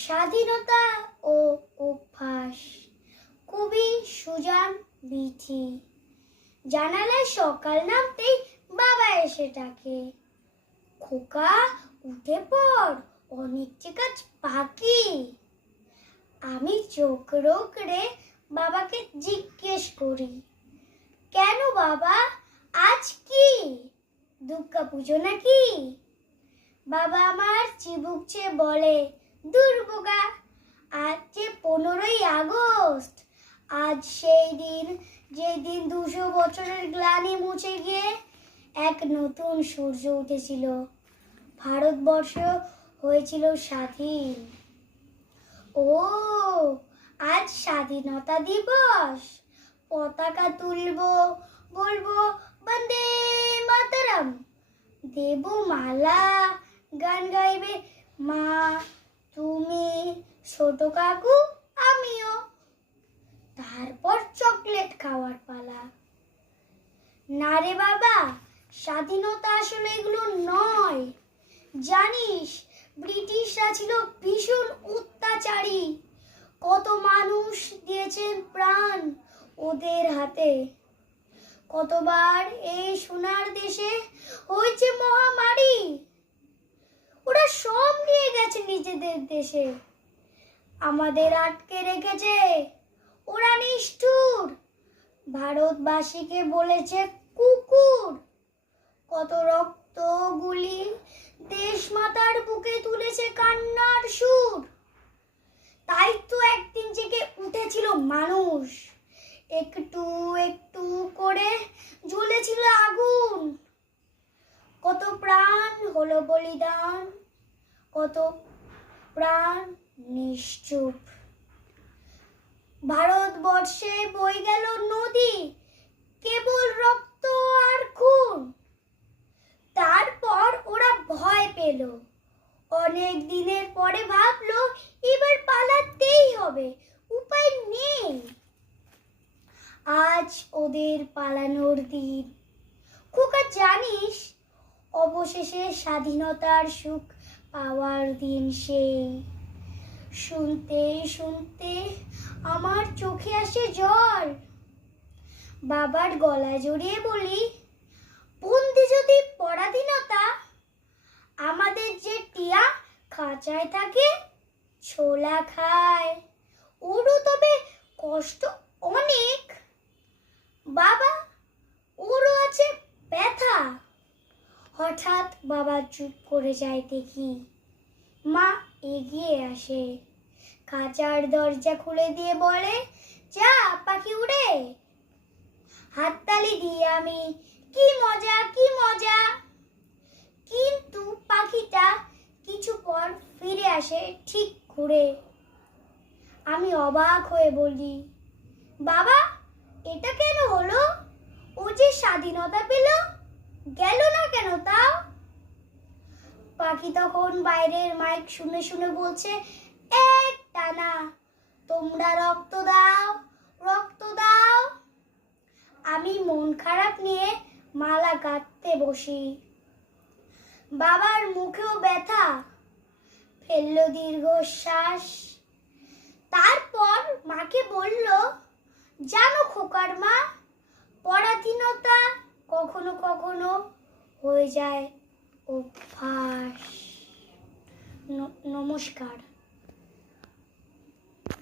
স্বাধীনতা ও অভ্যাস। কবি সুজান বিথি। জানালায় সকাল নামতেই বাবা এসে ডাকে, খোকা উঠে পড়, অনেক যে কাজ বাকি। আমি চোখ রোকড়ে বাবাকে জিজ্ঞেস করি, কেন বাবা, আজ কি দুর্গা পুজো নাকি? বাবা আমার চিবুক চেয়ে বলে, দূর বোকা, আজ যে 15ই আগস্ট। আজ সেই দিন, যেই দিন 200 বছরের গ্লানি মুছে গিয়ে এক নতুন সূর্য উঠেছিল। ভারতবর্ষ হয়েছিল স্বাধীন। ও আজ স্বাধীনতা দিবস, পতাকা তুলবো, বলবো বন্দে মাতরম, দেব মালা, গান গাইবে মা, তুমি, ছোট কাকু, আমিও। তারপর চকলেট খাওয়ার পালা। না রে বাবা, স্বাধীনতা আসলে এগুলো নয়। জানিস, ব্রিটিশরা ছিল ভীষণ অত্যাচারী। কত মানুষ দিয়েছেন প্রাণ ওদের হাতে। কতবার এই সোনার দেশে হয়েছে মহামারী, ওরা সব নিয়ে গেছে নিজেদের দেশে। আমাদের আটকে রেখেছে ওরা নিষ্ঠুর। ভারতবাসীকে বলেছে কুকুর। কত রক্ত গুলি দেশমাতার বুকে তুলেছে কান্নার সুর। তাই তো একদিন জেগে উঠেছিল মানুষ, একটু একটু করে জ্বলেছিল আগুন। কত প্রাণ হলো বলিদান, কত প্রাণ নিশ্চুপ। ভারতবর্ষে বয়ে গেল নদী, কেবল রক্ত আর খুন। তারপর ওরা ভয় পেল, অনেক দিনের পরে ভাবলো এবার পালাতেই হবে, উপায় নেই। আজ ওদের পালানোর দিন। খোকা জানিস, অবশেষে স্বাধীনতার সুখ পাওয়ার দিন সেই। শুনতে শুনতে আমার চোখে আসে জল। বাবার গলা জড়িয়ে বলি, বন্দি যদি পরাধীনতা, আমাদের যে টিয়া খাঁচায় থাকে ছোলা খায়, ওরও তবে কষ্ট অনেক। বাবা, ওরও আছে ব্যথা। হঠাৎ বাবা চুপ করে যায় দেখি। মা এগিয়ে আসে, খাঁচার দরজা খুলে দিয়ে বলে, যা পাখি উড়ে। হাততালি দিয়ে আমি, কি মজা কি মজা। কিন্তু পাখিটা কিছু পর ফিরে আসে ঠিক ঘুরে। আমি অবাক হয়ে বলি, বাবা এটা কেন হলো? ও যে স্বাধীনতা পেল, গেল না কেন তাও? পাখি তখন বাইরের মাইক শুনে শুনে বলছে, এক টানা তোমরা রক্ত দাও, রক্ত দাও। আমি মন খারাপ নিয়ে মালা গাঁথতে বসি। বাবার মুখেও ব্যথা, ফেলল দীর্ঘশ্বাস। তারপর মাকে বলল, জানো খোকার মা, পরাধীনতা কখনো কখনো হয়ে যায় অভ্যাস। নমস্কার।